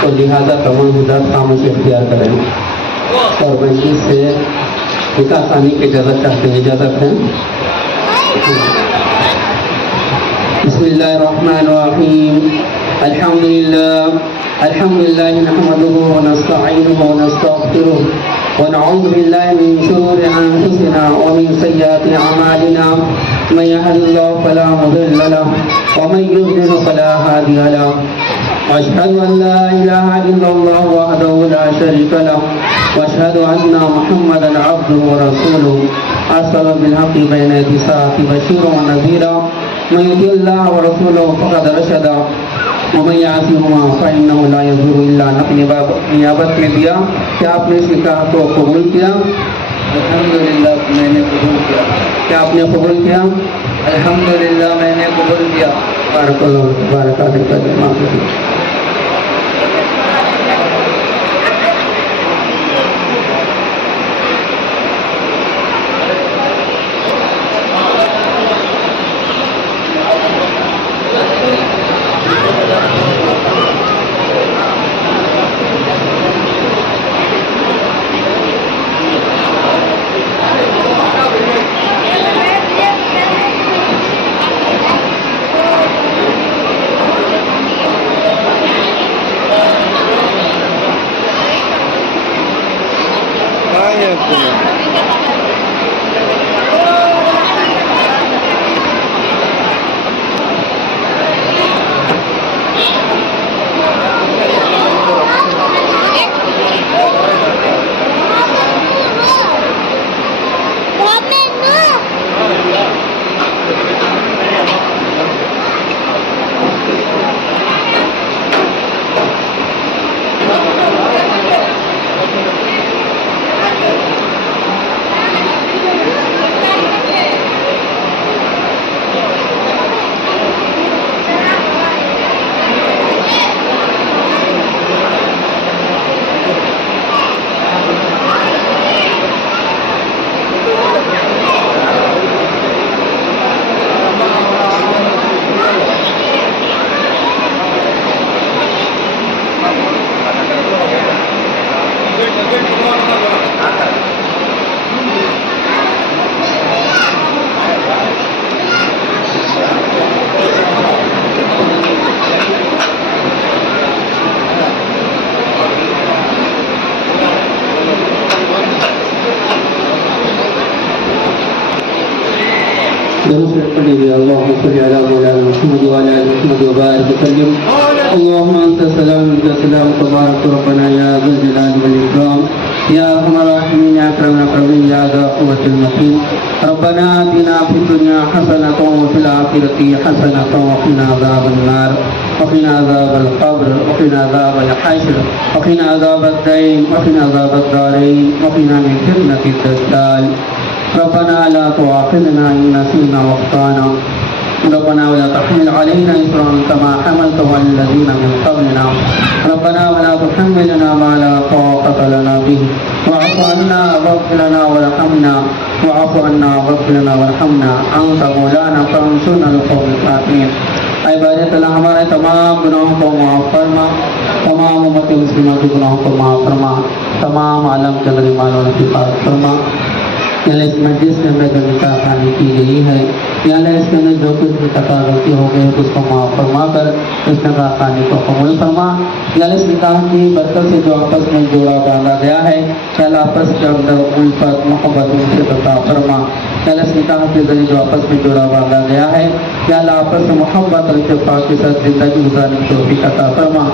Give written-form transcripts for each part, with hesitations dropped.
تو لہٰذا تمام حضرات خاموشی اختیار کریں اور مجلس سے نکاح خوانی کی اجازت چاہتے ہیں. اجازت ہے. بسم اللہ الرحمن الرحیم. الحمد للہ نحمده ونستعینه ونستغفره ونعوذ بالله من شرور انفسنا ومن سیئات اعمالنا من يهد الله فلا مضل له ومن يضلل فلا هادي له واشهد ان لا اله الا الله وحده لا شريك له واشهد ان محمدا عبده ورسوله ارسله بالحق بين يدي الساعه بشيرا ونذيرا من يطع الله ورسوله فقد رشد ومن يعصهما فانه لا يضر الا نفسه. نیابت میں دیا کہ آپ نے اس نکاح کو قبول کیا؟ الحمدللہ میں نے قبول کیا. کیا آپ نے قبول کیا؟ الحمدللہ میں نے قبول کیا. بارک اللہ بارک اللہ. اللهم صل على مولانا محمد وعلى ال محمد وبارك وسلم. اللهم انت السلام منك السلام تبارك ربنا يا ذا الجلال والاكرام يا ارحم الراحمين يا اكرم الاكرمين يا ذا القوة المتين. ربنا آتنا في الدنيا حسنة وفي الآخرة حسنة وقنا عذاب النار وقنا عذاب القبر وقنا عذاب الحشر وقنا عذاب الدين وقنا عذاب الدارين وقنا من فتنة الدجال. ربنا لا تؤاخذنا إن نسينا واخطأنا ربنا ولا تحمل علينا إصرا كما حملته على الذين من قبلنا ربنا ولا تحملنا ما لا طاقة لنا به واعف عنا واغفر لنا وارحمنا واعف عنا واغفر لنا وارحمنا أنت مولانا فانصرنا على القوم الكافرين. اے بارے تعالیٰ ہمارے تمام گناہوں کو معاف فرما، تمام امت مسلمہ کے گناہوں کو معاف فرما، تمام عالم کے اندر ایمان اور حفاظت فرما. یعنی اس مجلس میں ہمیں جو نکاح خوانی کی گئی ہے، یعنی اس کے اندر جو کچھ بھی غلطی ہو گئی اس کو معاف فرما کر اس نکاح خوانی کو قبول فرما. یعنی اس نکاح کی برکت سے جو آپس میں جوڑا باندھا گیا ہے، یعنی آپس کے اندر الفت محبت ان سے عطا فرما. یعنی اس نکاح کے ذریعے جو آپس میں جوڑا باندھا گیا ہے، یعنی آپس میں محبت اور اتفاق کے ساتھ زندگی گزارنے کی توفیق عطا فرما.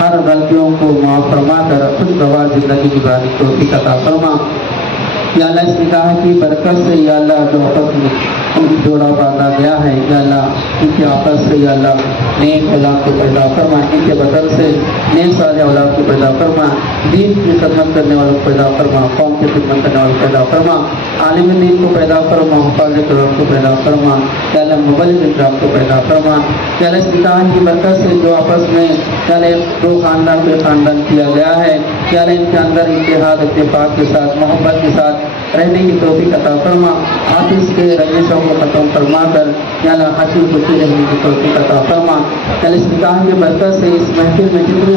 ہر غلطیوں کو معاف فرما کر خوشگوار زندگی گزارنے کی توفیق عطا فرما. یا اللہ اس نکاح کی برکت سے یا اللہ جو آپس میں ان کی جوڑا باندھا گیا ہے، یا اللہ ان کی آپس سے یا اللہ نیک اولاد کو پیدا فرما، ان کے بدل سے نیک صالح اولاد کو پیدا فرما، دین کی خدمت کرنے والوں کو پیدا فرما، قوم کی خدمت کرنے والوں کو پیدا فرما، عالم دین کو پیدا فرما، حفاظ قرآن کو پیدا فرما، یا اللہ مبلغ اسلام کو پیدا فرما. یا اللہ اس نکاح کی برکت سے جو آپس میں یا اللہ دو خاندان پہ خاندان کیا گیا ہے، یا اللہ ان کے اندر اتحاد اتفاق کے ساتھ محبت کے ساتھ رہنے کی توفیق عطا فرما. آفس کے رنجشوں کو ختم فرما کر یا اللہ حاصل خوشی رہنے کی توفیق عطا فرما. یا اس نکاح کی برکت سے اس محفل میں جتنے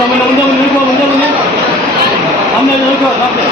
Mundur, mundur, mundur. Ambil dulu, ambil.